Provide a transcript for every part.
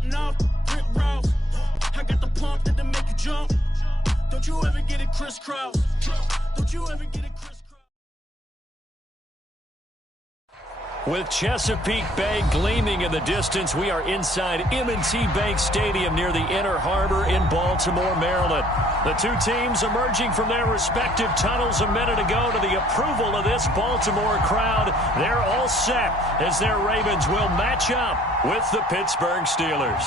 jumping off brick roads. I got the pump that'll make you jump. Don't you ever get it crisscross. Don't you ever get it crisscross. With Chesapeake Bay gleaming in the distance, we are inside M&T Bank Stadium near the Inner Harbor in Baltimore, Maryland. The two teams emerging from their respective tunnels a minute ago to the approval of this Baltimore crowd. They're all set as their Ravens will match up with the Pittsburgh Steelers.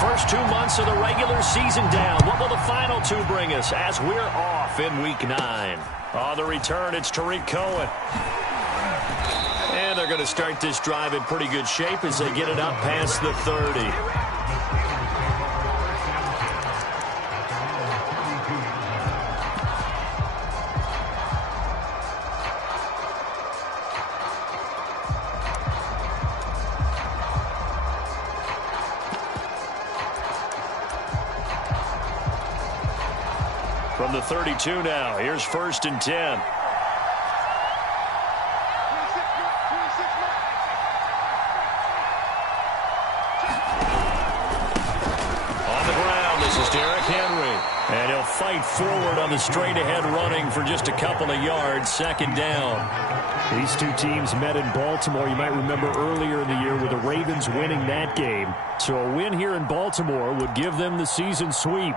First 2 months of the regular season down. What will the final two bring us as we're off in Week 9? On the return, it's Tariq Cohen. And they're going to start this drive in pretty good shape as they get it up past the 30. From the 32 now, here's 1st and 10. On the ground, this is Derrick Henry. And he'll fight forward on the straight-ahead running for just a couple of yards, 2nd down. These two teams met in Baltimore, you might remember earlier in the year, with the Ravens winning that game. So a win here in Baltimore would give them the season sweep.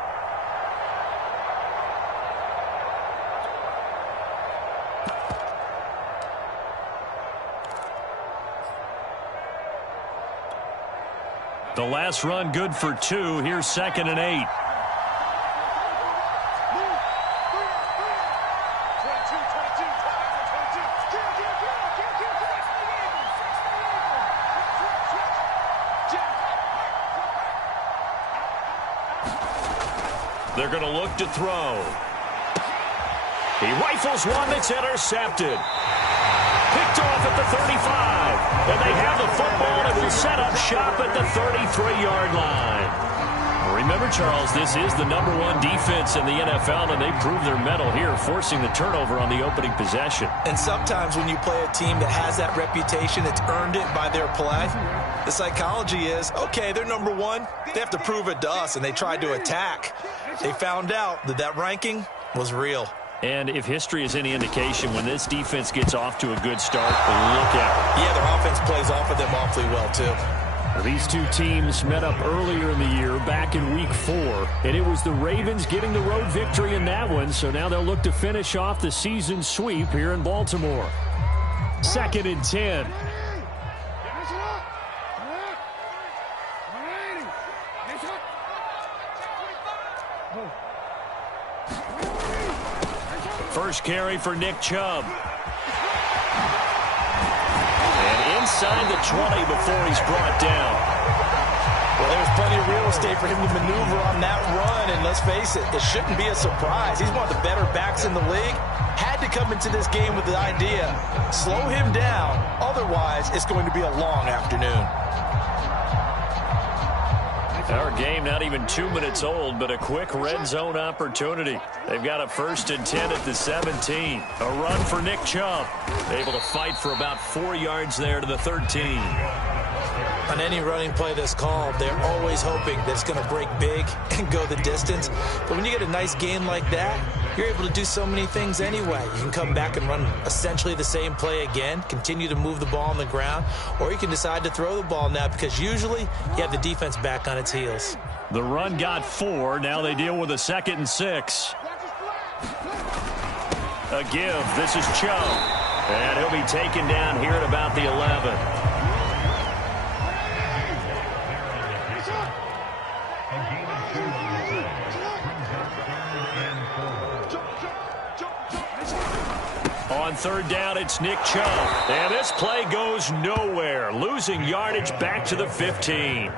The last run good for 2. Here's 2nd and 8. They're going to look to throw. He rifles one that's intercepted. Picked off at the 35. And they have the football and will set up shop at the 33-yard line. Remember, Charles, this is the #1 defense in the NFL, and they prove their mettle here, forcing the turnover on the opening possession. And sometimes when you play a team that has that reputation, it's earned it by their play. The psychology is, okay, they're #1. They have to prove it to us, and they tried to attack. They found out that that ranking was real. And if history is any indication, when this defense gets off to a good start, look out. Yeah, their offense plays off of them awfully well, too. These two teams met up earlier in the year, back in Week 4, and it was the Ravens getting the road victory in that one, so now they'll look to finish off the season sweep here in Baltimore. 2nd and 10. First carry for Nick Chubb. And inside the 20 before he's brought down. Well, there's plenty of real estate for him to maneuver on that run, and let's face it, it shouldn't be a surprise. He's one of the better backs in the league. Had to come into this game with the idea, slow him down, otherwise it's going to be a long afternoon. Our game not even 2 minutes old, but a quick red zone opportunity. They've got a 1st and 10 at the 17. A run for Nick Chubb. Able to fight for about 4 yards there to the 13. On any running play that's called, they're always hoping that it's going to break big and go the distance. But when you get a nice gain like that, you're able to do so many things anyway. You can come back and run essentially the same play again, continue to move the ball on the ground, or you can decide to throw the ball now because usually you have the defense back on its heels. The run got 4. Now they deal with a 2nd and 6. A give. This is Chubb. And he'll be taken down here at about the 11. On 3rd down, it's Nick Chubb. And this play goes nowhere, losing yardage back to the 15.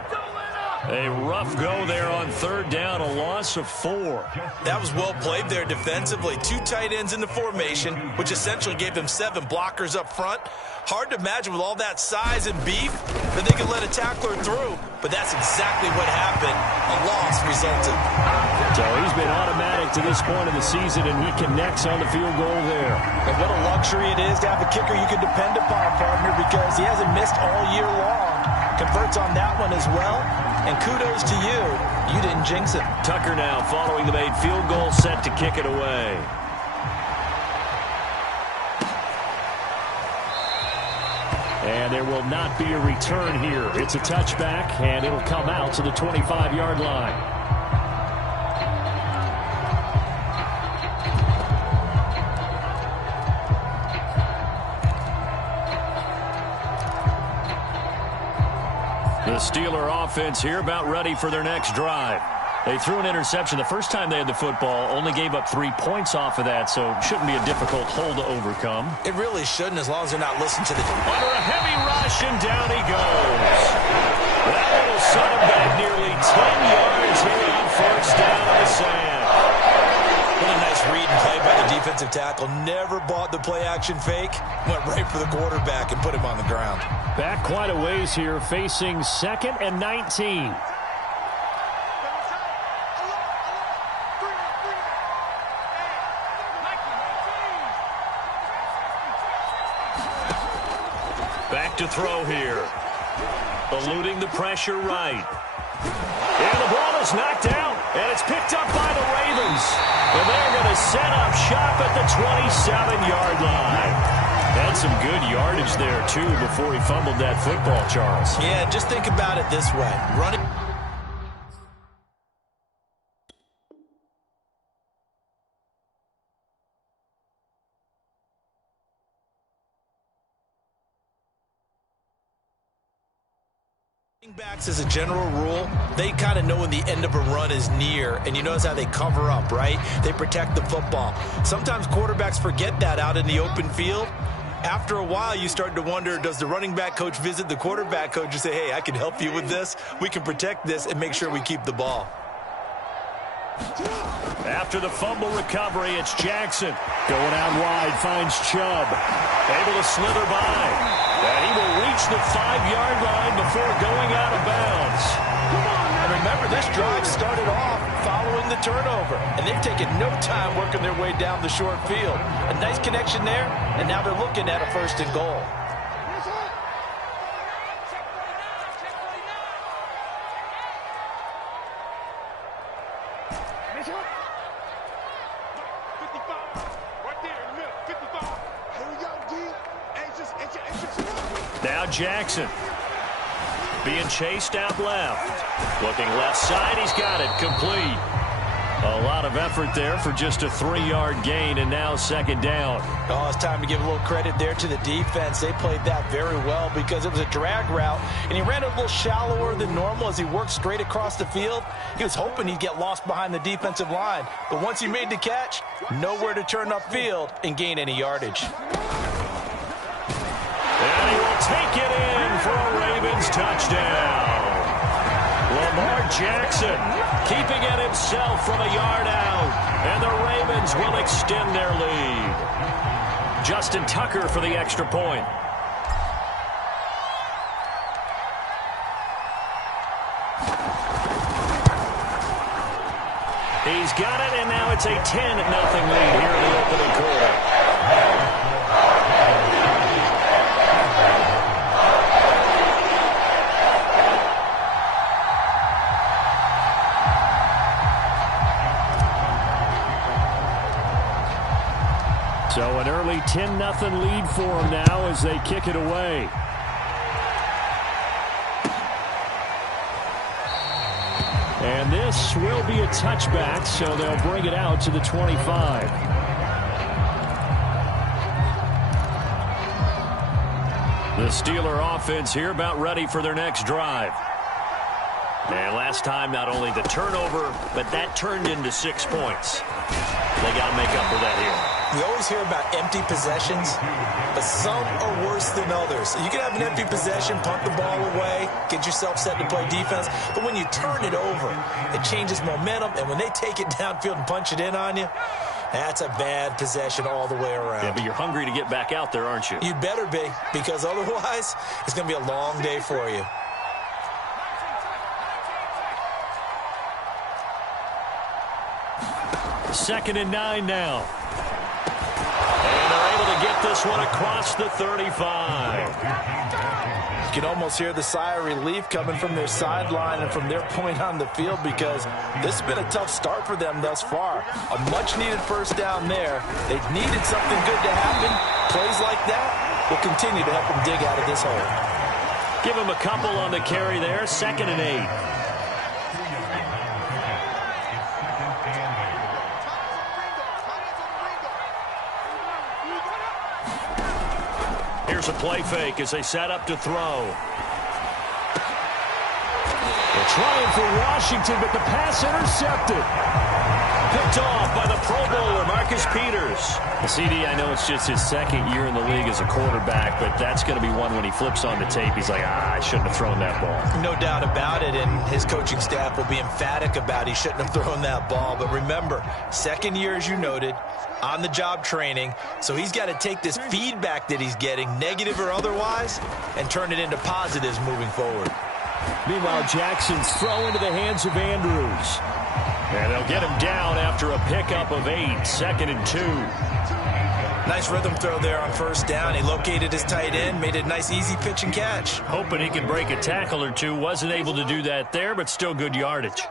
A rough go there on third down, a loss of 4. That was well played there defensively. 2 tight ends in the formation, which essentially gave them 7 blockers up front. Hard to imagine with all that size and beef that they could let a tackler through, but that's exactly what happened. A loss resulted. So he's been automatic to this point of the season, and he connects on the field goal there. And what a luxury it is to have a kicker you can depend upon, partner, because he hasn't missed all year long. Converts on that one as well, and kudos to you. You didn't jinx it. Tucker now following the made field goal, set to kick it away. And there will not be a return here. It's a touchback, and it'll come out to the 25-yard line. The Steeler offense here about ready for their next drive. They threw an interception the first time they had the football, only gave up 3 points off of that, so it shouldn't be a difficult hole to overcome. It really shouldn't, as long as they're not listening to the... Under a heavy rush, and down he goes. That will set him back nearly 10 yards here on first down on the sand. What a nice read and play by the defensive tackle. Never bought the play-action fake. Went right for the quarterback and put him on the ground. Back quite a ways here, facing 2nd and 19. Back to throw here. Eluding the pressure right. And the ball is knocked out, and it's picked up by the Ravens. And they're going to set up shop at the 27-yard line. Had some good yardage there, too, before he fumbled that football, Charles. Yeah, just think about it this way. Running backs, as a general rule, they kind of know when the end of a run is near, and you notice how they cover up, right? They protect the football. Sometimes quarterbacks forget that out in the open field. After a while, you start to wonder, does the running back coach visit the quarterback coach and say, hey, I can help you with this, we can protect this, and make sure we keep the ball. After the fumble recovery, it's Jackson. Going out wide, finds Chubb. Able to slither by. And he will reach the 5-yard line before going out of bounds. And remember, this drive started off following the turnover. And they've taken no time working their way down the short field. A nice connection there, and now they're looking at a 1st and goal. Now Jackson being chased out left. Looking left side, he's got it complete. A lot of effort there for just a 3-yard gain, and now 2nd down. Oh, it's time to give a little credit there to the defense. They played that very well because it was a drag route, and he ran a little shallower than normal as he worked straight across the field. He was hoping he'd get lost behind the defensive line, but once he made the catch, nowhere to turn upfield and gain any yardage. And he will take it in for a Ravens touchdown. Lamar Jackson keeping it himself from a yard out. And the Ravens will extend their lead. Justin Tucker for the extra point. He's got it, and now it's a 10-0 lead here in the opening quarter. So an early 10-0 lead for them now as they kick it away. And this will be a touchback, so they'll bring it out to the 25. The Steeler offense here about ready for their next drive. And last time, not only the turnover, but that turned into 6 points. They got to make up for that here. We always hear about empty possessions, but some are worse than others. You can have an empty possession, punt the ball away, get yourself set to play defense, but when you turn it over, it changes momentum, and when they take it downfield and punch it in on you, that's a bad possession all the way around. Yeah, but you're hungry to get back out there, aren't you? You better be, because otherwise, it's going to be a long day for you. Second and 9 now. And they're able to get this one across the 35. You can almost hear the sigh of relief coming from their sideline and from their point on the field, because this has been a tough start for them thus far. A much-needed first down there. They've needed something good to happen. Plays like that will continue to help them dig out of this hole. Give him a couple on the carry there. Second and 8. Here's a play fake as they set up to throw. They're trying for Washington, but the pass intercepted. Picked off by the Pro Bowler, Marcus Peters. The CD, I know it's just his second year in the league as a quarterback, but that's going to be one when he flips on the tape. He's like, I shouldn't have thrown that ball. No doubt about it, and his coaching staff will be emphatic about he shouldn't have thrown that ball. But remember, second year, as you noted, on-the-job training, so he's got to take this feedback that he's getting, negative or otherwise, and turn it into positives moving forward. Meanwhile, Jackson's throw into the hands of Andrews. And they'll get him down after a pickup of 8, second and 2. Nice rhythm throw there on first down. He located his tight end, made a nice easy pitch and catch. Hoping he could break a tackle or two. Wasn't able to do that there, but still good yardage.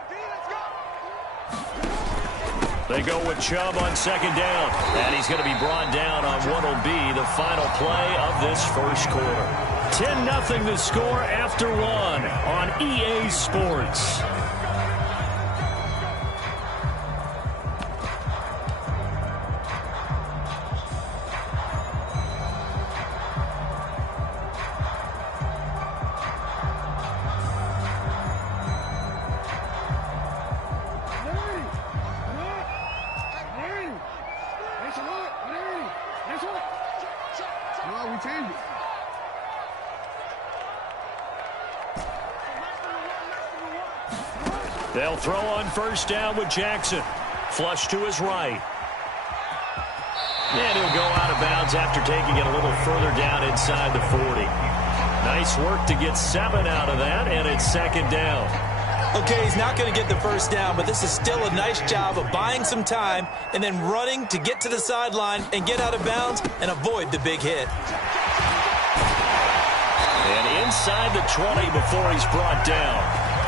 They go with Chubb on second down. And he's going to be brought down on what will be the final play of this first quarter. 10-0 the score after 1 on EA Sports. They'll throw on first down with Jackson. Flush to his right. And he'll go out of bounds after taking it a little further down inside the 40. Nice work to get 7 out of that, and it's second down. Okay, he's not going to get the first down, but this is still a nice job of buying some time and then running to get to the sideline and get out of bounds and avoid the big hit. And inside the 20 before he's brought down.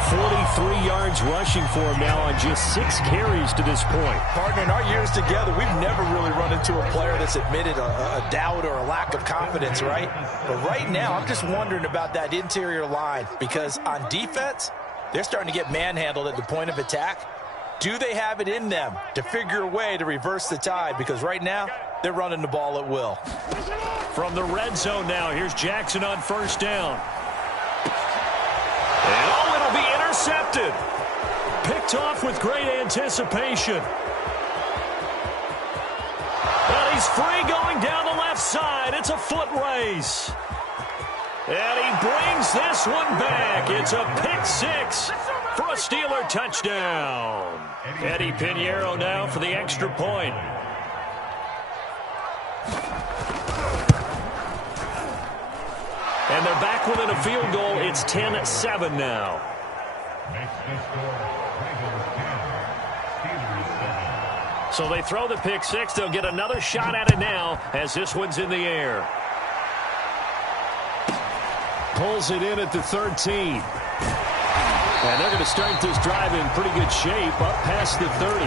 43 yards rushing for him now on just 6 carries to this point. Partner, in our years together, we've never really run into a player that's admitted a doubt or a lack of confidence, right? But right now, I'm just wondering about that interior line, because on defense, they're starting to get manhandled at the point of attack. Do they have it in them to figure a way to reverse the tide? Because right now, they're running the ball at will. From the red zone now, here's Jackson on first down. And it'll be intercepted. Picked off with great anticipation. But he's free going down the left side. It's a foot race. And he brings this one back. It's a pick 6 for a Steeler touchdown. Eddie Pinheiro now for the extra point. And they're back within a field goal. It's 10-7 now. So they throw the pick 6. They'll get another shot at it now as this one's in the air. Pulls it in at the 13. And they're going to start this drive in pretty good shape up past the 30.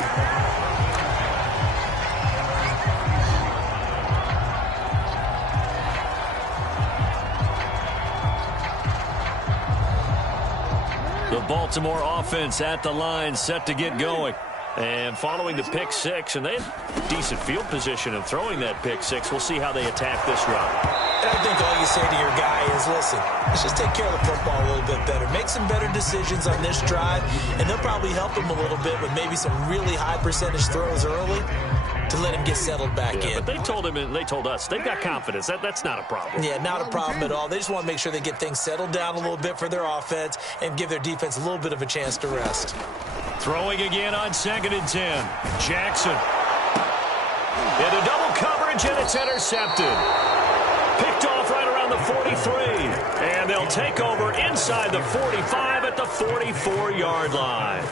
The Baltimore offense at the line, set to get going. And following the pick 6, and they have decent field position of throwing that pick 6. We'll see how they attack this route. And I think all you say to your guy is, listen, let's just take care of the football a little bit better. Make some better decisions on this drive, and they'll probably help him a little bit with maybe some really high percentage throws early to let him get settled back in. But they told him, and they told us, they've got confidence. That's not a problem. Yeah, not a problem at all. They just want to make sure they get things settled down a little bit for their offense and give their defense a little bit of a chance to rest. Throwing again on 2nd and 10. Jackson. Into double coverage, and it's intercepted. Picked off right around the 43. And they'll take over inside the 45 at the 44-yard line.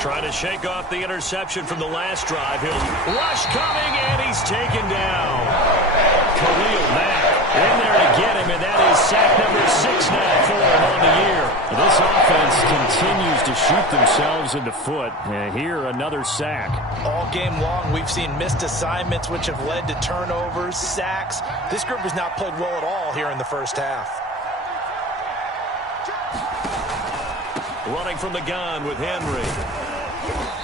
Trying to shake off the interception from the last drive. He'll rush coming, and he's taken down. Khalil Mack in there to get him, and that is sack number 6 now for him on the year. This offense continues to shoot themselves in the foot. And here, another sack. All game long, we've seen missed assignments, which have led to turnovers, sacks. This group has not played well at all here in the first half. Running from the gun with Henry.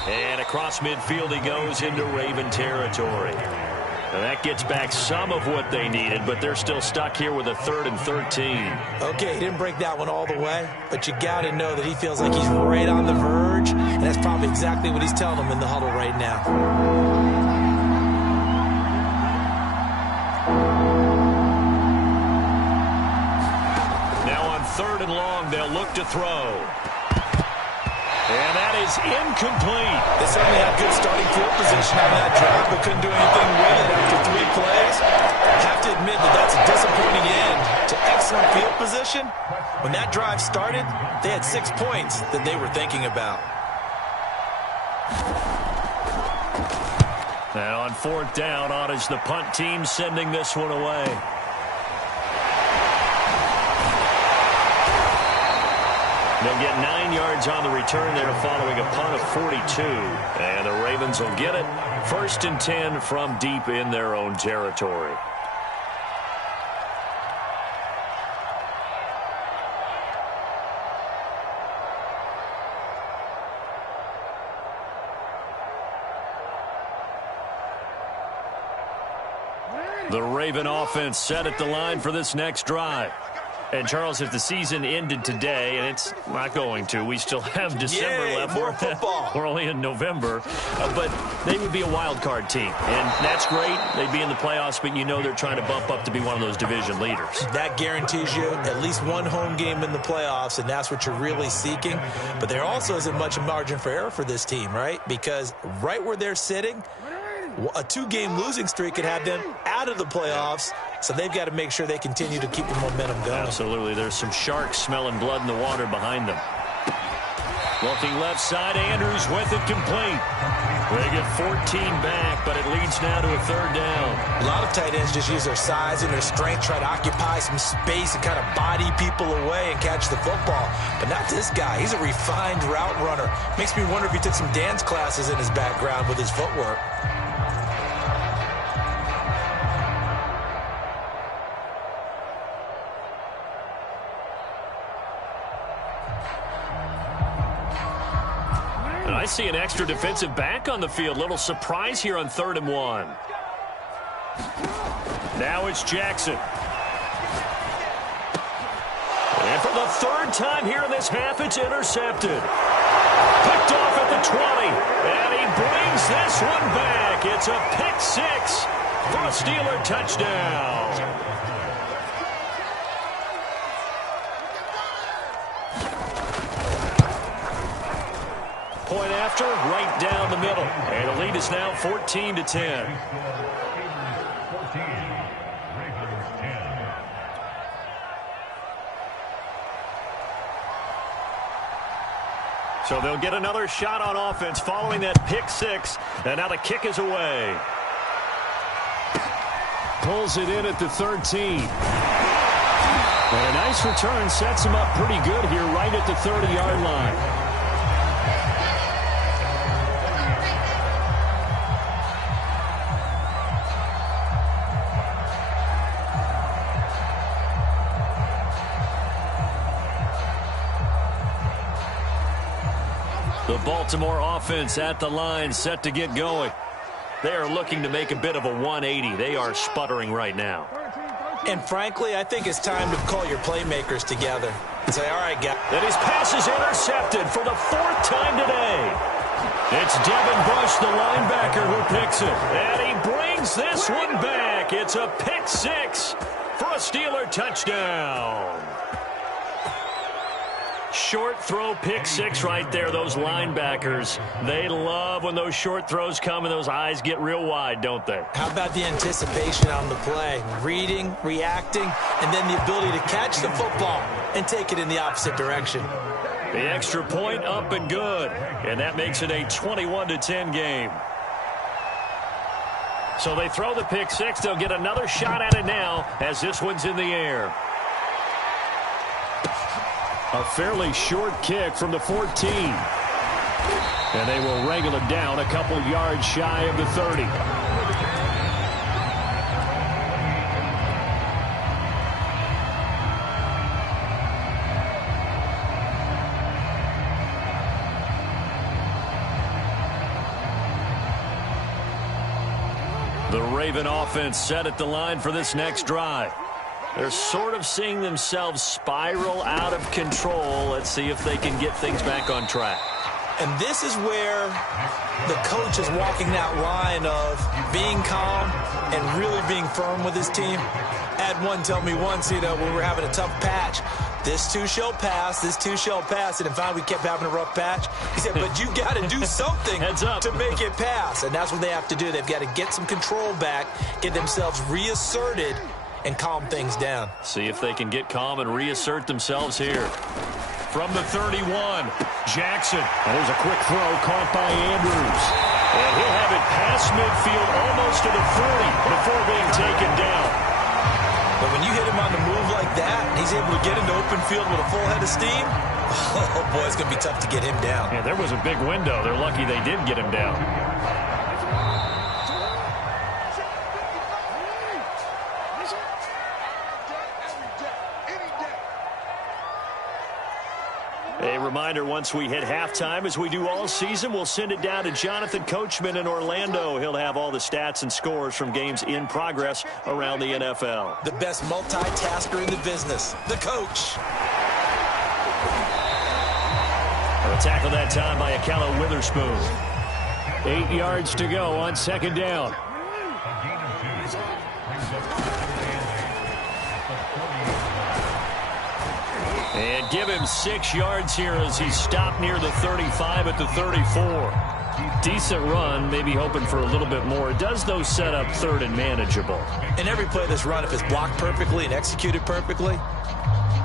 And across midfield he goes into Raven territory. Now that gets back some of what they needed, but they're still stuck here with a 3rd and 13. Okay, he didn't break that one all the way, but you got to know that he feels like he's right on the verge, and that's probably exactly what he's telling them in the huddle right now. Now on 3rd and long, they'll look to throw. And that is incomplete. They certainly had good starting field position on that drive, but couldn't do anything with it after 3 plays. I have to admit that that's a disappointing end to excellent field position. When that drive started, they had 6 points that they were thinking about. And on 4th down, on is the punt team sending this one away. They'll get 9 yards on the return there following a punt of 42. And the Ravens will get it. 1st and 10 from deep in their own territory. The Raven offense set at the line for this next drive. And, Charles, if the season ended today, and it's not going to, we still have December left. More football. We're only in November. But they would be a wild card team. And that's great. They'd be in the playoffs, but you know they're trying to bump up to be one of those division leaders. That guarantees you at least one home game in the playoffs, and that's what you're really seeking. But there also isn't much margin for error for this team, right? Because right where they're sitting, a 2-game losing streak could have them out of the playoffs, so they've got to make sure they continue to keep the momentum going. Absolutely. There's some sharks smelling blood in the water behind them. Looking left side, Andrews with it complete. They get 14 back, but it leads now to a 3rd down. A lot of tight ends just use their size and their strength, try to occupy some space and kind of body people away and catch the football. But not this guy. He's a refined route runner. Makes me wonder if he took some dance classes in his background with his footwork. I see an extra defensive back on the field. Little surprise here on 3rd and 1. Now it's Jackson. And for the 3rd time here in this half, it's intercepted. Picked off at the 20. And he brings this one back. It's a pick 6 for a Steeler touchdown. Point after, right down the middle. And the lead is now 14-10. So they'll get another shot on offense following that pick 6. And now the kick is away. Pulls it in at the 13. And a nice return sets him up pretty good here right at the 30-yard line. Baltimore offense at the line, set to get going. They are looking to make a bit of a 180. They are sputtering right now. And frankly, I think it's time to call your playmakers together and say, all right, guys. And his pass is intercepted for the 4th time today. It's Devin Bush, the linebacker, who picks it. And he brings this one back. It's a pick 6 for a Steeler touchdown. Short throw, pick 6 right there. Those linebackers, they love when those short throws come and those eyes get real wide, don't they? How about the anticipation on the play? Reading, reacting, and then the ability to catch the football and take it in the opposite direction. The extra point up and good. And that makes it a 21-10 game. So they throw the pick 6. They'll get another shot at it now as this one's in the air. A fairly short kick from the 14. And they will wrangle it down a couple yards shy of the 30. The Raven offense set at the line for this next drive. They're sort of seeing themselves spiral out of control. Let's see if they can get things back on track. And this is where the coach is walking that line of being calm and really being firm with his team. I had one tell me once, when we were having a tough patch, this too shall pass, this too shall pass. And in fact, we kept having a rough patch. He said, but you got to do something to make it pass. And that's what they have to do. They've got to get some control back, get themselves reasserted, and calm things down. See if they can get calm and reassert themselves here. From the 31, Jackson. And there's a quick throw caught by Andrews. And he'll have it past midfield almost to the 40 before being taken down. But when you hit him on the move like that, he's able to get into open field with a full head of steam. Oh, boy, it's going to be tough to get him down. Yeah, there was a big window. They're lucky they did get him down. A reminder, once we hit halftime, as we do all season, we'll send it down to Jonathan Coachman in Orlando. He'll have all the stats and scores from games in progress around the NFL. The best multitasker in the business, the coach. A tackle that time by Akello Witherspoon. 8 yards to go on 2nd down. And give him 6 yards here as he stopped near the 35 at the 34. Decent run, maybe hoping for a little bit more. It does, though, set up 3rd and manageable. And every play that's run, if it's blocked perfectly and executed perfectly,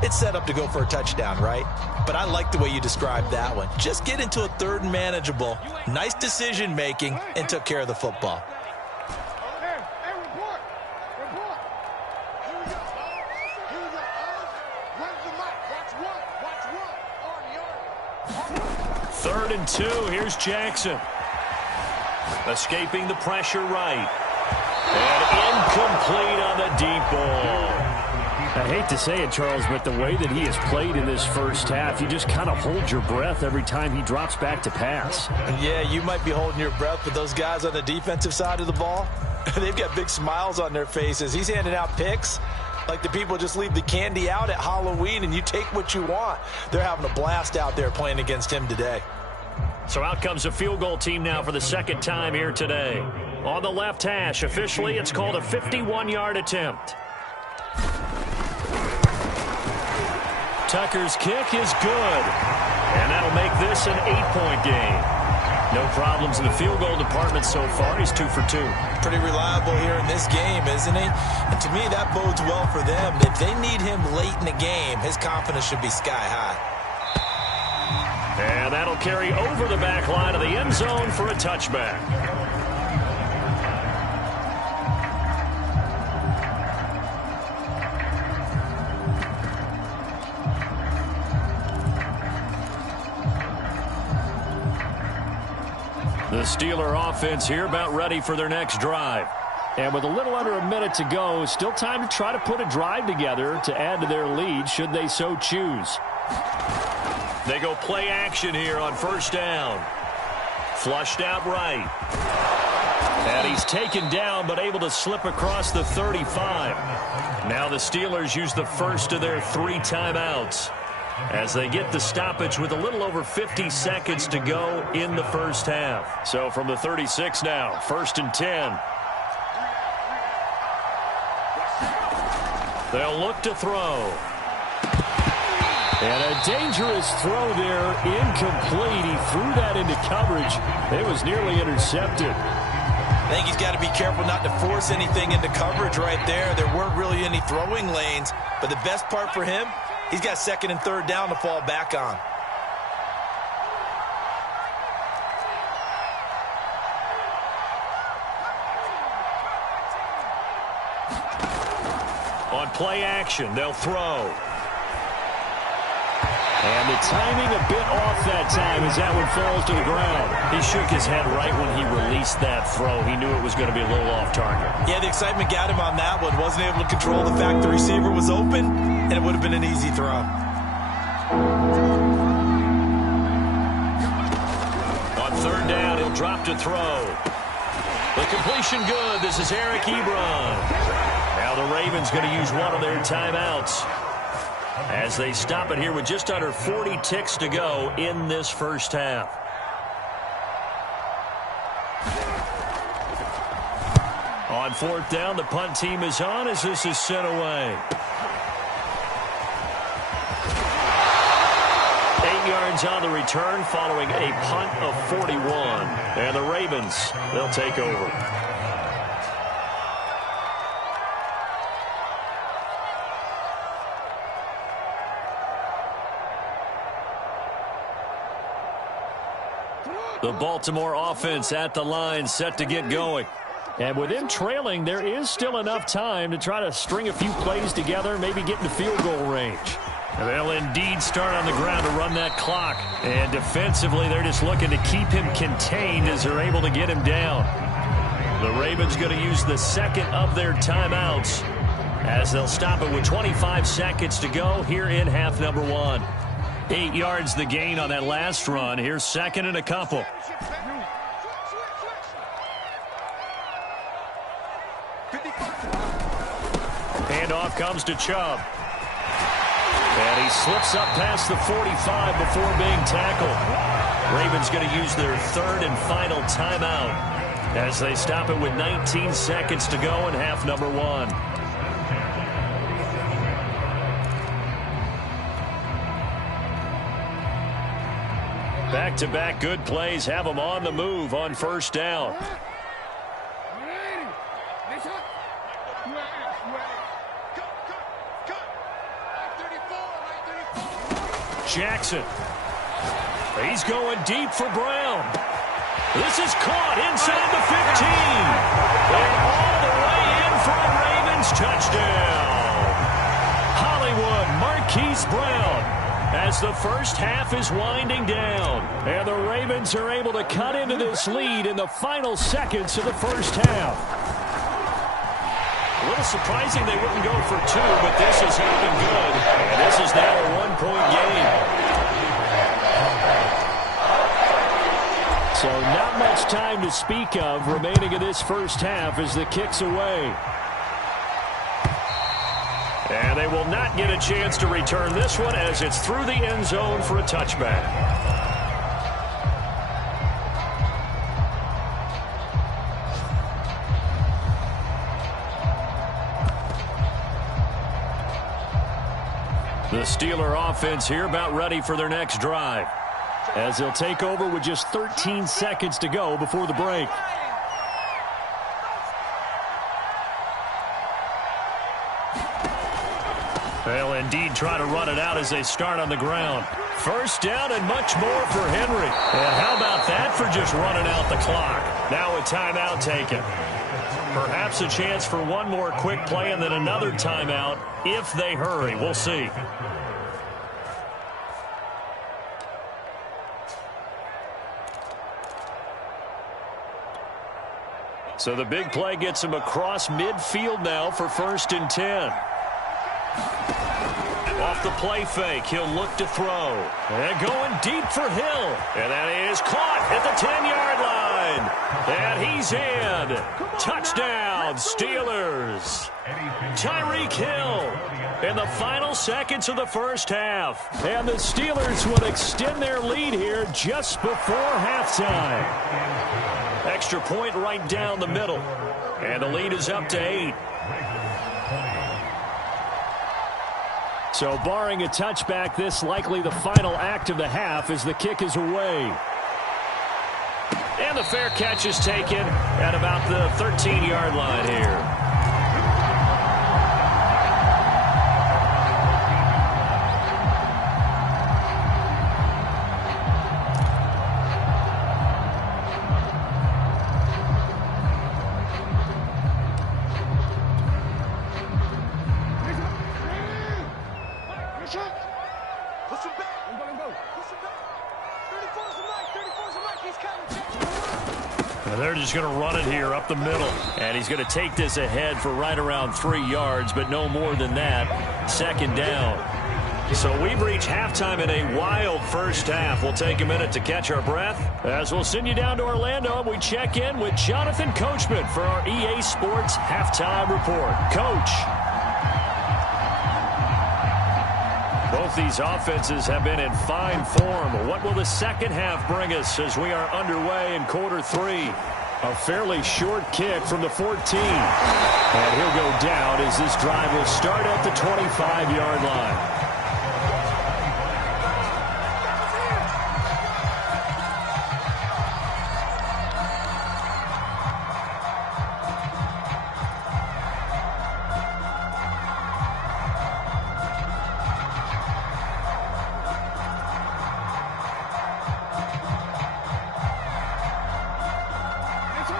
it's set up to go for a touchdown, right? But I like the way you described that one. Just get into a 3rd and manageable, nice decision-making, and took care of the football. Third and 2, here's Jackson. Escaping the pressure right. And incomplete on the deep ball. I hate to say it, Charles, but the way that he has played in this first half, you just kind of hold your breath every time he drops back to pass. Yeah, you might be holding your breath, but those guys on the defensive side of the ball, they've got big smiles on their faces. He's handing out picks like the people just leave the candy out at Halloween and you take what you want. They're having a blast out there playing against him today. So out comes a field goal team now for the 2nd time here today. On the left hash, officially, it's called a 51-yard attempt. Tucker's kick is good. And that'll make this an 8-point game. No problems in the field goal department so far. He's 2 for 2. Pretty reliable here in this game, isn't he? And to me, that bodes well for them. If they need him late in the game, his confidence should be sky high. And that'll carry over the back line of the end zone for a touchback. The Steeler offense here about ready for their next drive. And with a little under a minute to go, still time to try to put a drive together to add to their lead should they so choose. They go play action here on first down. Flushed out right. And he's taken down but able to slip across the 35. Now the Steelers use the first of their 3 timeouts as they get the stoppage with a little over 50 seconds to go in the first half. So from the 36 now, 1st and 10. They'll look to throw. And a dangerous throw there, incomplete. He threw that into coverage. It was nearly intercepted. I think he's got to be careful not to force anything into coverage right there. There weren't really any throwing lanes, but the best part for him, he's got 2nd and 3rd down to fall back on. On play action, they'll throw. And the timing a bit off that time as that one falls to the ground. He shook his head right when he released that throw. He knew it was going to be a little off target. Yeah, the excitement got him on that one. Wasn't able to control the fact the receiver was open, and it would have been an easy throw. On 3rd down, he'll drop to throw. The completion good. This is Eric Ebron. Now the Ravens going to use one of their timeouts as they stop it here with just under 40 ticks to go in this first half. On 4th down, the punt team is on as this is sent away. 8 yards on the return following a punt of 41. And the Ravens, they'll take over. The Baltimore offense at the line, set to get going. And with them trailing, there is still enough time to try to string a few plays together, maybe get into field goal range. And they'll indeed start on the ground to run that clock. And defensively, they're just looking to keep him contained as they're able to get him down. The Ravens going to use the 2nd of their timeouts as they'll stop it with 25 seconds to go here in half number 1. 8 yards the gain on that last run. Here's 2nd and a couple. Handoff comes to Chubb. And he slips up past the 45 before being tackled. Ravens going to use their 3rd and final timeout as they stop it with 19 seconds to go in half number 1. Back-to-back good plays have them on the move on 1st down. Jackson. He's going deep for Brown. This is caught inside the 15. And all the way in for a Ravens touchdown. Hollywood, Marquise Brown. As the first half is winding down. And the Ravens are able to cut into this lead in the final seconds of the first half. A little surprising they wouldn't go for 2, but this is looking good. And this is now a 1-point game. So not much time to speak of remaining in this first half as the kick's away. And they will not get a chance to return this one as it's through the end zone for a touchback. The Steeler offense here about ready for their next drive as they'll take over with just 13 seconds to go before the break. They'll indeed try to run it out as they start on the ground. First down and much more for Henry. And how about that for just running out the clock? Now a timeout taken. Perhaps a chance for one more quick play and then another timeout if they hurry. We'll see. So the big play gets him across midfield now for 1st and 10. Off the play fake, he'll look to throw. And going deep for Hill. And that is caught at the 10-yard line. And he's in. Touchdown, Steelers. Tyreek Hill in the final seconds of the first half. And the Steelers will extend their lead here just before halftime. Extra point right down the middle. And the lead is up to 8. So barring a touchback, this likely the final act of the half as the kick is away. And the fair catch is taken at about the 13-yard line here. They're just going to run it here up the middle. And he's going to take this ahead for right around 3 yards, but no more than that. Second down. So we've reached halftime in a wild first half. We'll take a minute to catch our breath as we'll send you down to Orlando and we check in with Jonathan Coachman for our EA Sports Halftime Report. Coach. Both these offenses have been in fine form. What will the second half bring us as we are underway in quarter 3? A fairly short kick from the 14. And he'll go down as this drive will start at the 25-yard line.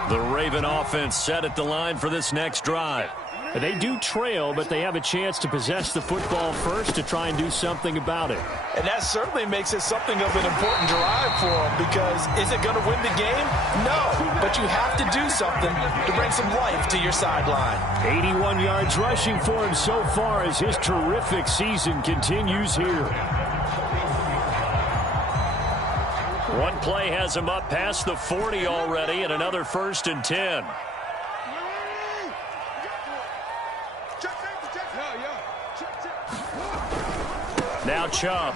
The Raven offense set at the line for this next drive. They do trail, but they have a chance to possess the football first to try and do something about it. And that certainly makes it something of an important drive for them, because is it going to win the game? No, but you have to do something to bring some life to your sideline. 81 yards rushing for him so far as his terrific season continues here. One play has him up past the 40 already, and another 1st and 10. Now Chubb.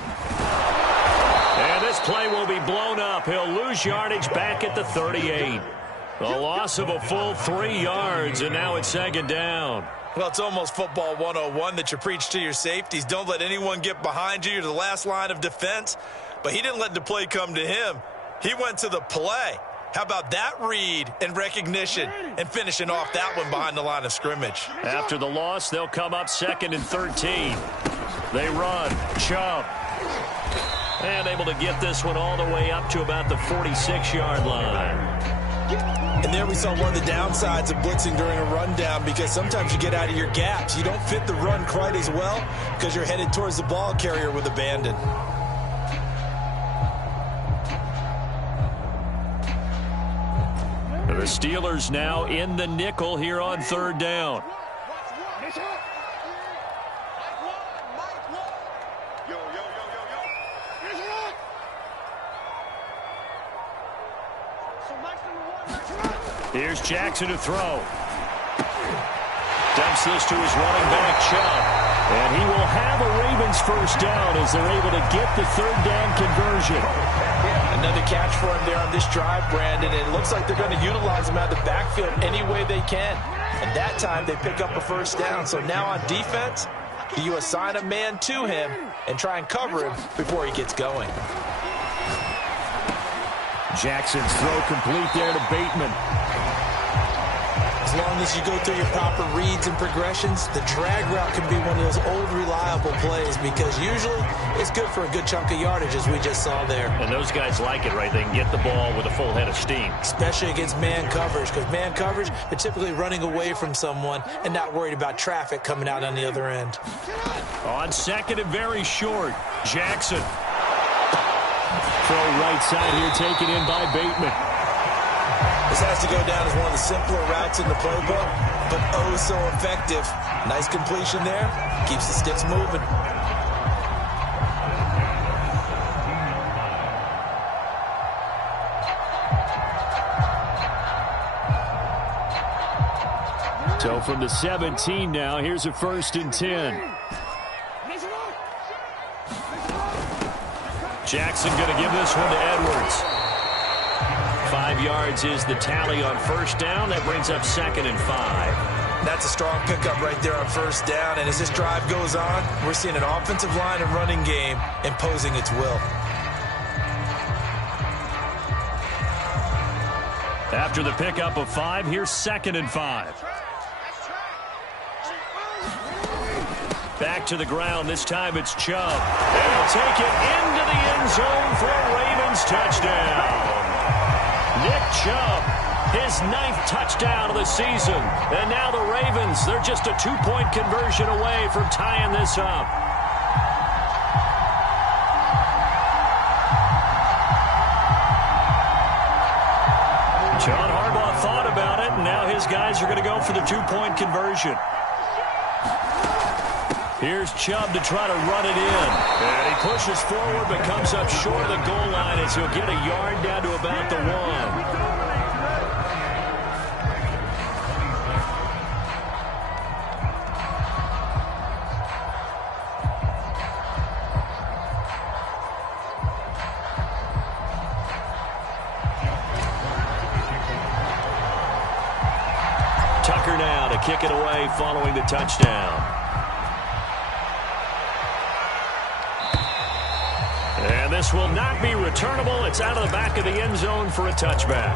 And this play will be blown up. He'll lose yardage back at the 38. The loss of a full 3 yards, and now it's 2nd down. Well, it's almost football 101 that you preach to your safeties. Don't let anyone get behind you. You're the last line of defense. But he didn't let the play come to him. He went to the play. How about that read and recognition and finishing off that one behind the line of scrimmage? After the loss, they'll come up 2nd and 13. They run. Chubb. And able to get this one all the way up to about the 46-yard line. And there we saw one of the downsides of blitzing during a rundown, because sometimes you get out of your gaps. You don't fit the run quite as well because you're headed towards the ball carrier with abandon. The Steelers now in the nickel here on 3rd down. Here's Jackson to throw. Dumps this to his running back, Chubb. And he will have a Ravens first down as they're able to get the 3rd down conversion. Another catch for him there on this drive, Brandon. It looks like they're going to utilize him out of the backfield any way they can. And that time they pick up a first down. So now on defense, do you assign a man to him and try and cover him before he gets going? Jackson's throw complete there to Bateman. As long as you go through your proper reads and progressions, the drag route can be one of those old reliable plays, because usually it's good for a good chunk of yardage, as we just saw there. And those guys like it, right? They can get the ball with a full head of steam. Especially against man coverage, because man coverage, they're typically running away from someone and not worried about traffic coming out on the other end. On 2nd and very short, Jackson. Throw right side here taken in by Bateman. This has to go down as one of the simpler routes in the playbook, but oh so effective. Nice completion there. Keeps the sticks moving. So from the 17 now, here's a 1st and 10. Jackson going to give this one to Edwards. 5 yards is the tally on 1st down. That brings up 2nd and 5. That's a strong pickup right there on 1st down. And as this drive goes on, we're seeing an offensive line and running game imposing its will. After the pickup of 5, here's 2nd and 5. Back to the ground. This time it's Chubb. And he'll take it into the end zone for a Ravens touchdown. Nick Chubb, his 9th touchdown of the season. And now the Ravens, they're just a 2-point conversion away from tying this up. John Harbaugh thought about it, and now his guys are going to go for the 2-point conversion. Here's Chubb to try to run it in. And he pushes forward but comes up short of the goal line as he'll get a yard down to about the 1. Tucker now to kick it away following the touchdown. And this will not be returnable. It's out of the back of the end zone for a touchback.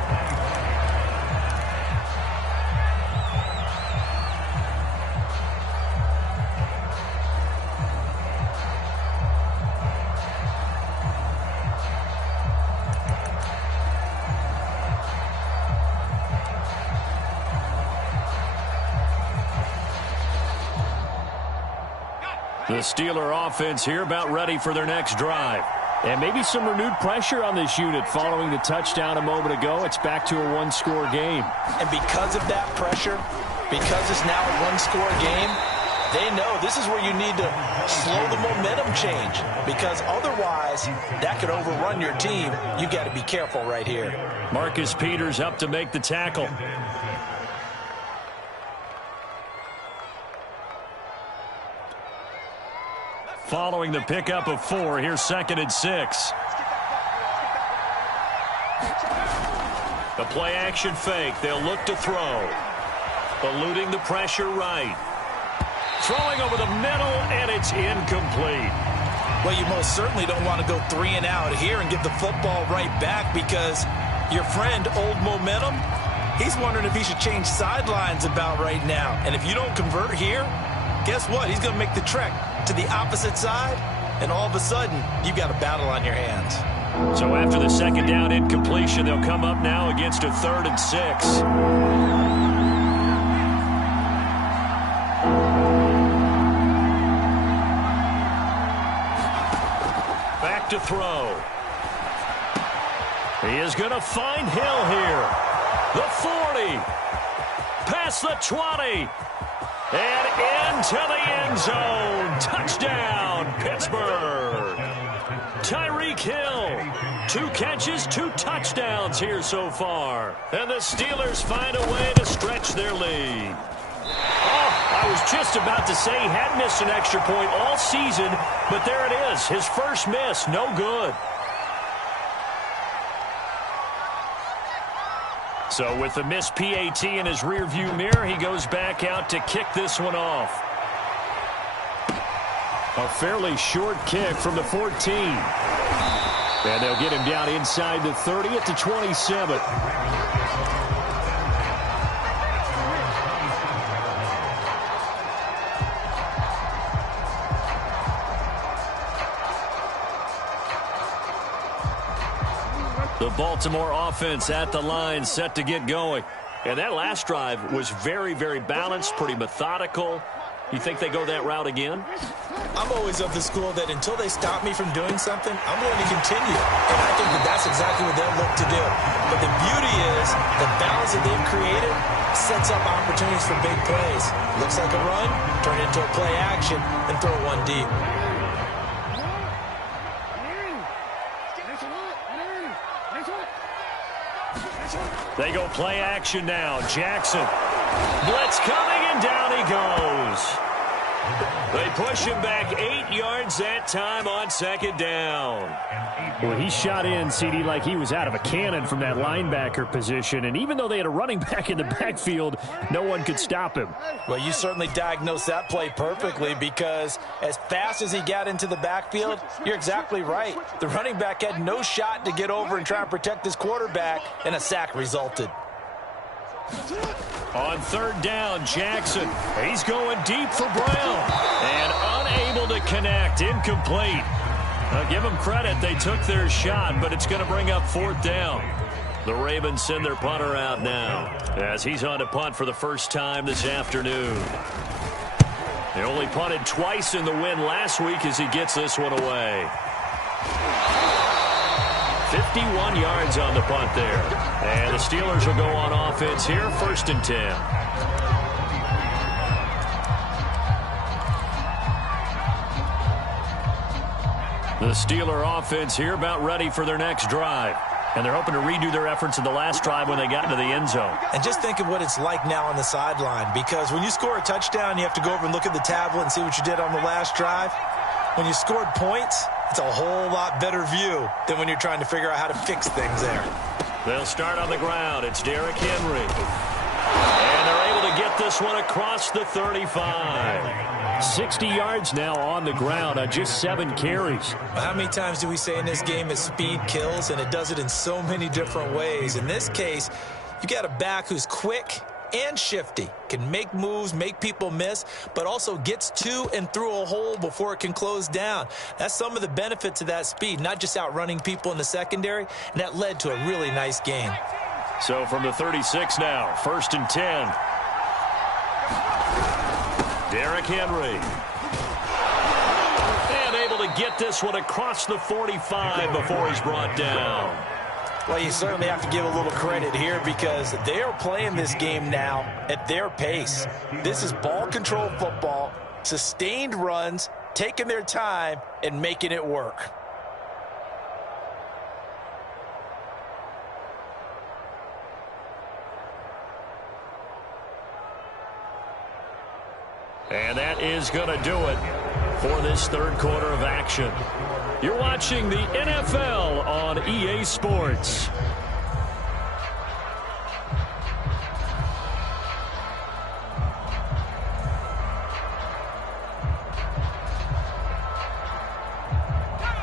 The Steeler offense here about ready for their next drive. And maybe some renewed pressure on this unit following the touchdown a moment ago. It's back to a 1-score game. And because of that pressure, because it's now a 1-score game, they know this is where you need to slow the momentum change. Because otherwise, that could overrun your team. You got to be careful right here. Marcus Peters up to make the tackle. Following the pickup of 4, here's 2nd and 6. The play-action fake. They'll look to throw. Eluding the pressure right. Throwing over the middle, and it's incomplete. Well, you most certainly don't want to go 3 and out here and get the football right back because your friend, Old Momentum, he's wondering if he should change sidelines about right now. And if you don't convert here, guess what? He's going to make the trek to the opposite side, and all of a sudden, you've got a battle on your hands. So after the 2nd down incompletion, they'll come up now against a 3rd and 6. Back to throw. He is going to find Hill here. The 40. Past the 20. And into the end zone. Touchdown, Pittsburgh. Tyreek Hill. 2 catches, 2 touchdowns here so far. And the Steelers find a way to stretch their lead. Oh, I was just about to say he had missed an extra point all season, but there it is. His first miss, no good. So with the missed PAT in his rearview mirror, he goes back out to kick this one off. A fairly short kick from the 14. And they'll get him down inside the 30 at the 27. The Baltimore offense at the line, set to get going. And that last drive was very, very balanced, pretty methodical. You think they go that route again? I'm always of the school that until they stop me from doing something, I'm going to continue. And I think that that's exactly what they'll look to do. But the beauty is the balance that they've created sets up opportunities for big plays. Looks like a run, turn it into a play action, and throw one deep. They go play action now. Jackson Blitz coming, and down he goes. They push him back 8 yards that time on second down. Well, he shot in, CD, like he was out of a cannon from that linebacker position. And even though they had a running back in the backfield, no one could stop him. Well, you certainly diagnosed that play perfectly, because as fast as he got into the backfield, you're exactly right. The running back had no shot to get over and try and protect his quarterback, and a sack resulted. On third down, Jackson. He's going deep for Brown. And unable to connect. Incomplete. I'll give them credit. They took their shot, but it's going to bring up fourth down. The Ravens send their punter out now, as he's on to punt for the first time this afternoon. They only punted twice in the win last week as he gets this one away. 51 yards on the punt there. And the Steelers will go on offense here, 1st and 10. The Steeler offense here about ready for their next drive. And they're hoping to redo their efforts in the last drive when they got into the end zone. And just think of what it's like now on the sideline, because when you score a touchdown, you have to go over and look at the tablet and see what you did on the last drive. When you scored points, it's a whole lot better view than when you're trying to figure out how to fix things there. They'll start on the ground. It's Derrick Henry. And they're able to get this one across the 35. 60 yards now on the ground on just 7 carries. Well, how many times do we say in this game that speed kills, and it does it in so many different ways? In this case, you got a back who's quick and shifty, can make moves, make people miss, but also gets to and through a hole before it can close down. That's some of the benefits of that speed, not just outrunning people in the secondary, and that led to a really nice game. So from the 36 now, 1st and 10. Derrick Henry. And able to get this one across the 45 before he's brought down. Well, you certainly have to give a little credit here, because they are playing this game now at their pace. This is ball control football, sustained runs, taking their time, and making it work. And that is going to do it for this third quarter of action. You're watching the NFL on EA Sports.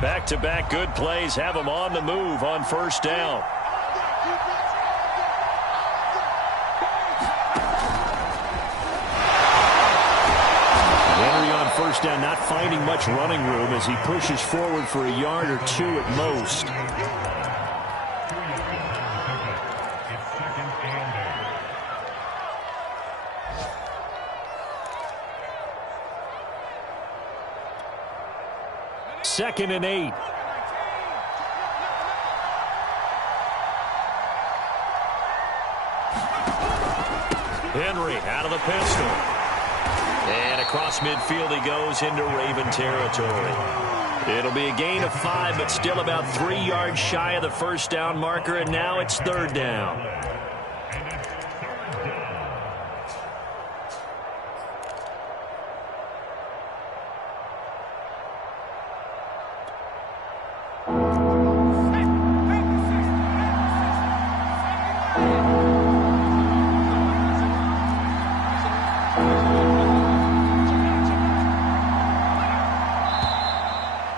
Back-to-back good plays have them on the move on first down. First down, not finding much running room as he pushes forward for a yard or 2 at most. Second and 8. Henry out of the pistol. And across midfield he goes into Raven territory. It'll be a gain of 5, but still about 3 yards shy of the first down marker, and now it's third down.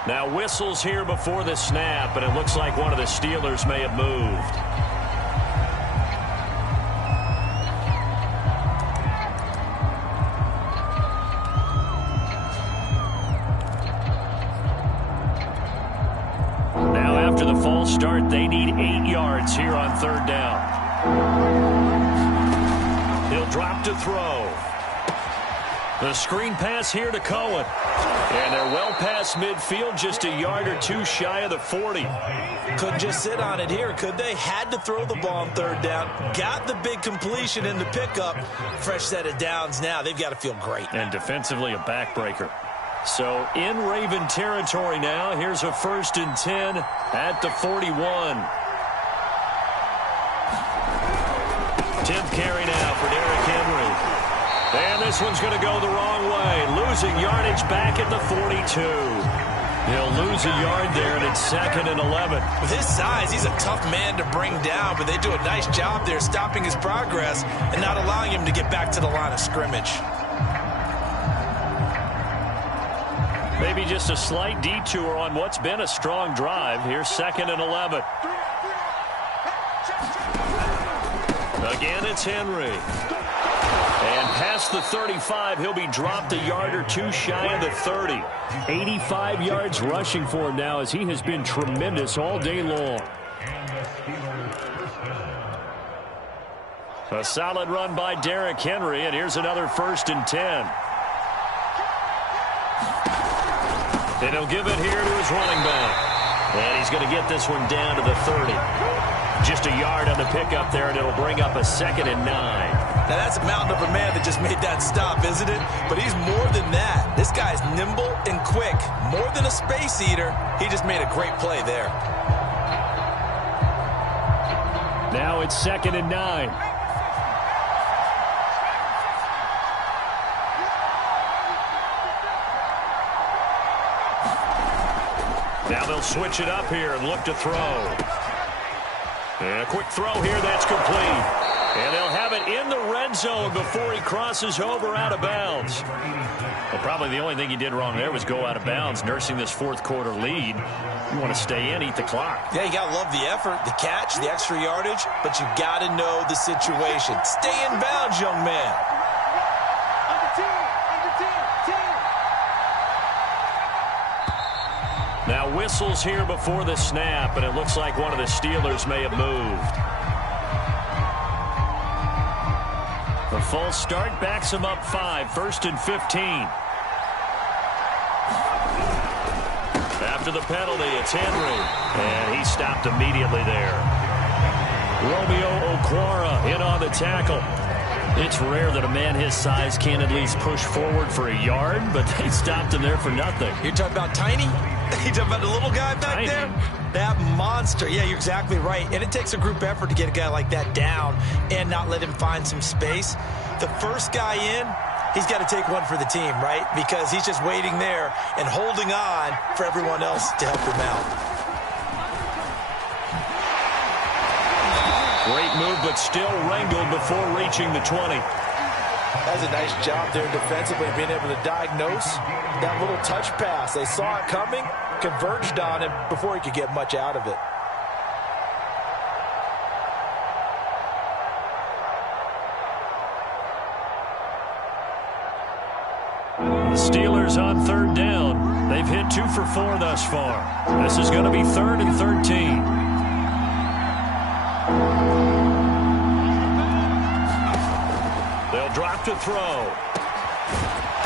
Now whistles here before the snap, and it looks like one of the Steelers may have moved. Now after the false start, they need 8 yards here on third down. He'll drop to throw. The screen pass here to Cohen. And they're well past midfield, just a yard or 2 shy of the 40. Couldn't just sit on it here, could they? Had to throw the ball on third down. Got the big completion in the pickup. Fresh set of downs now. They've got to feel great. And defensively a backbreaker. So in Raven territory now. Here's a 1st and 10 at the 41. 10th carry now for Derrick Henry. this one's going to go the wrong way. Losing yardage back at the 42. He'll lose a yard there, and it's 2nd and 11. With his size, he's a tough man to bring down, but they do a nice job there stopping his progress and not allowing him to get back to the line of scrimmage. Maybe just a slight detour on what's been a strong drive. Here's 2nd and 11. Again, it's Henry. And past the 35, he'll be dropped a yard or two shy of the 30. 85 yards rushing for him now as he has been tremendous all day long. A solid run by Derrick Henry, and here's another 1st and 10. And he'll give it here to his running back. And he's going to get this one down to the 30. Just a yard on the pickup there, and it'll bring up a 2nd and 9. Now, that's a mountain of a man that just made that stop, isn't it? But he's more than that. This guy's nimble and quick. More than a space eater, he just made a great play there. Now it's 2nd and 9. Now they'll switch it up here and look to throw. And a quick throw here, that's complete. And they'll have it in the red zone before he crosses over out of bounds. Well, probably the only thing he did wrong there was go out of bounds, nursing this 4th quarter lead. You want to stay in, eat the clock. Yeah, you got to love the effort, the catch, the extra yardage, but you got to know the situation. Stay in bounds, young man. Now whistles here before the snap, and it looks like one of the Steelers may have moved. The false start backs him up 5, 1st and 15. After the penalty, it's Henry, and he stopped immediately there. Romeo Okwara in on the tackle. It's rare that a man his size can't at least push forward for a yard, but they stopped him there for nothing. You're talking about tiny? You're talking about the little guy back there? That monster. Yeah, you're exactly right. And it takes a group effort to get a guy like that down and not let him find some space. The first guy in, he's got to take one for the team, right? Because he's just waiting there and holding on for everyone else to help him out. Great move, but still wrangled before reaching the 20. That's a nice job there defensively, being able to diagnose that little touch pass. They saw it coming, converged on him before he could get much out of it. The Steelers on 3rd down. They've hit 2 for 4 thus far. This is going to be 3rd and 13. They'll drop to throw.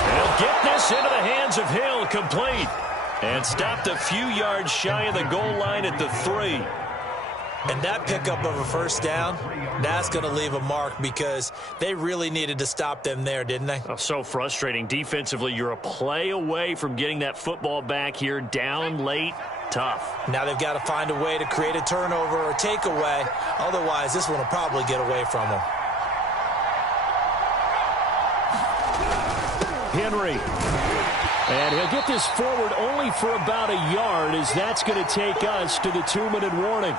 They'll get this into the hands of Hill, complete. And stopped a few yards shy of the goal line at the 3. And that pickup of a 1st down, that's going to leave a mark because they really needed to stop them there, didn't they? Oh, so frustrating. Defensively, you're a play away from getting that football back here, down late. Tough. Now they've got to find a way to create a turnover or takeaway. Otherwise, this one will probably get away from them. Henry. And he'll get this forward only for about a yard, as that's going to take us to the 2-minute warning.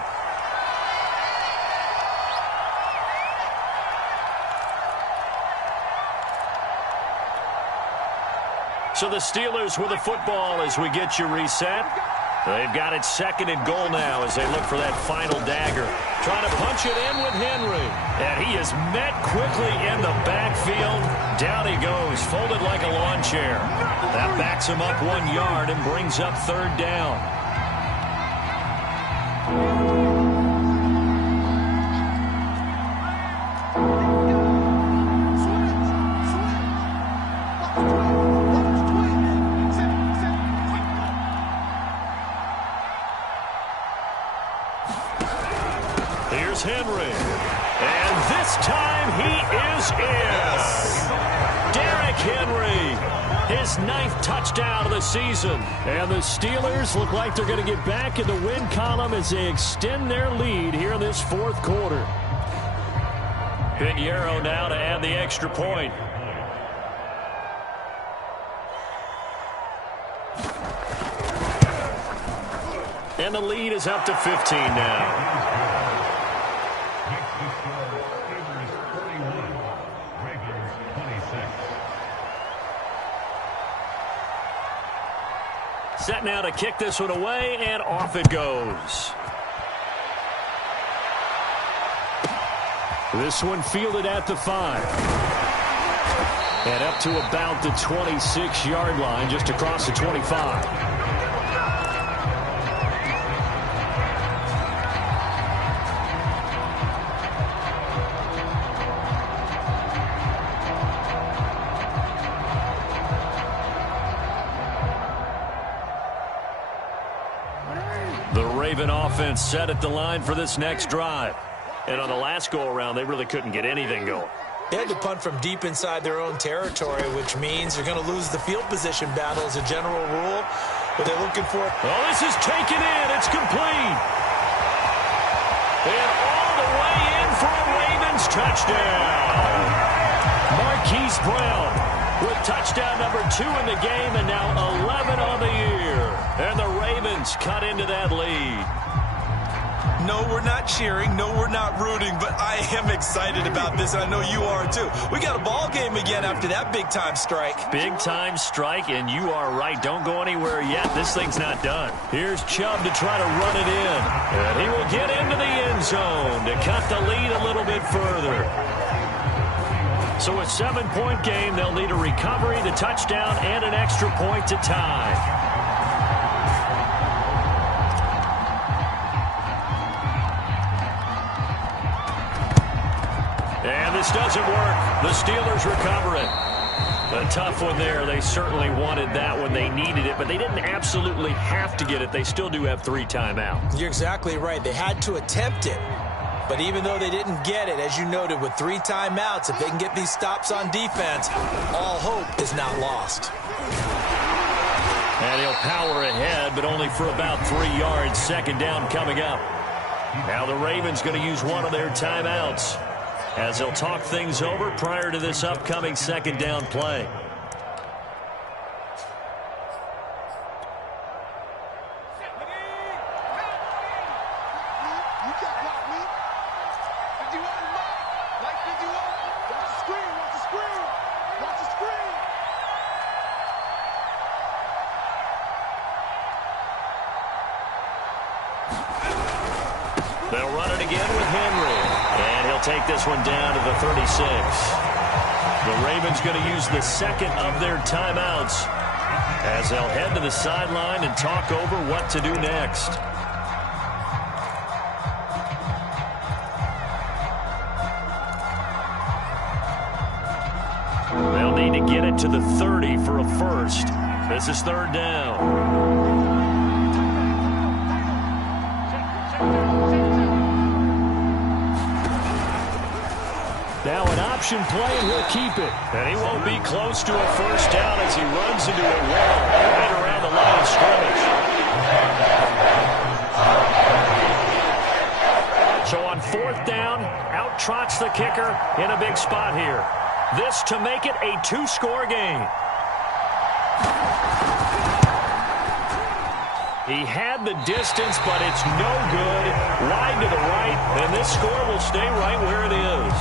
So the Steelers with the football as we get you reset. They've got it 2nd and goal now as they look for that final dagger. Trying to punch it in with Henry. And he is met quickly in the backfield. Down he goes, folded like a lawn chair. That backs him up 1 yard and brings up 3rd down. Here's Henry. And this time he is in. Derrick Henry, his 9th touchdown of the season. And the Steelers look like they're going to get back in the win column as they extend their lead here in this 4th quarter. Pinheiro now to add the extra point. And the lead is up to 15 now. Set now to kick this one away, and off it goes. This one fielded at the 5. And up to about the 26-yard line, just across the 25. The Raven offense set at the line for this next drive. And on the last go-around, they really couldn't get anything going. They had to punt from deep inside their own territory, which means you're going to lose the field position battle as a general rule. But they're looking for it. Oh, this is taken in. It's complete. And all the way in for a Ravens touchdown. Marquise Brown with touchdown number 2 in the game, and now 11 on the year. And the Ravens cut into that lead. No, we're not cheering. No, we're not rooting, but I am excited about this, and I know you are too. We got a ball game again after that big-time strike. Big-time strike, and you are right. Don't go anywhere yet. This thing's not done. Here's Chubb to try to run it in. And he will get into the end zone to cut the lead a little bit further. So a 7-point game, they'll need a recovery, the touchdown, and an extra point to tie. And this doesn't work. The Steelers recover it. A tough one there. They certainly wanted that when they needed it, but they didn't absolutely have to get it. They still do have 3 timeouts. You're exactly right. They had to attempt it. But even though they didn't get it, as you noted, with 3 timeouts, if they can get these stops on defense, all hope is not lost. And he'll power ahead, but only for about 3 yards. Second down coming up. Now the Ravens going to use one of their timeouts as they'll talk things over prior to this upcoming second down play. They'll run it again with Henry. And he'll take this one down to the 36. The Ravens going to use the second of their timeouts as they'll head to the sideline and talk over what to do next. They'll need to get it to the 30 for a first. This is third down. Now an option play, and he'll keep it. And he won't be close to a first down as he runs into a wall right around the line of scrimmage. So on fourth down, out trots the kicker in a big spot here. This to make it a 2-score game. He had the distance, but it's no good. Wide to the right, and this score will stay right where it is.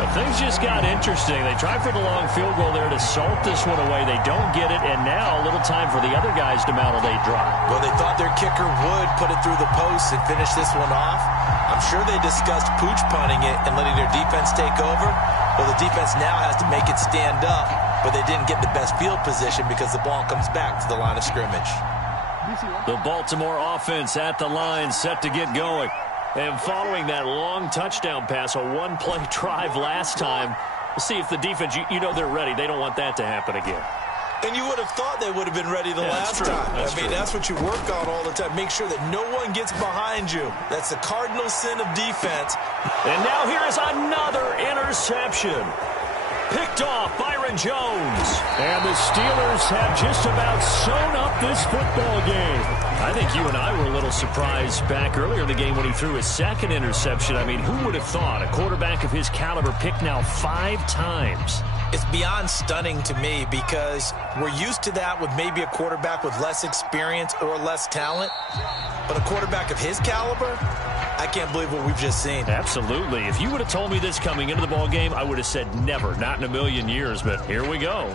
But things just got interesting. They tried for the long field goal there to salt this one away. They don't get it, and now a little time for the other guys to mount a late drive. Well, they thought their kicker would put it through the post and finish this one off. I'm sure they discussed pooch punting it and letting their defense take over. Well, the defense now has to make it stand up, but they didn't get the best field position because the ball comes back to the line of scrimmage. The Baltimore offense at the line, set to get going. And following that long touchdown pass, a one-play drive last time, we'll see if the defense, you know they're ready. They don't want that to happen again. And you would have thought they would have been ready the last time. That's what you work on all the time. Make sure that no one gets behind you. That's the cardinal sin of defense. And now here is another interception. Picked off Byron Jones. And the Steelers have just about sewn up this football game. I think you and I were a little surprised back earlier in the game when he threw his second interception. I mean, who would have thought a quarterback of his caliber picked now 5 times? It's beyond stunning to me because we're used to that with maybe a quarterback with less experience or less talent. But a quarterback of his caliber, I can't believe what we've just seen. Absolutely. If you would have told me this coming into the ball game, I would have said never, not in a million years, but here we go.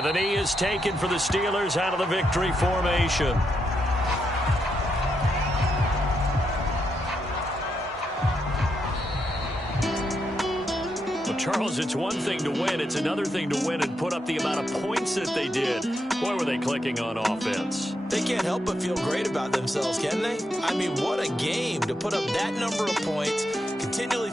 And the knee is taken for the Steelers out of the victory formation. Well, Charles, it's one thing to win. It's another thing to win and put up the amount of points that they did. Boy, were they clicking on offense. They can't help but feel great about themselves, can they? I mean, what a game to put up that number of points, continually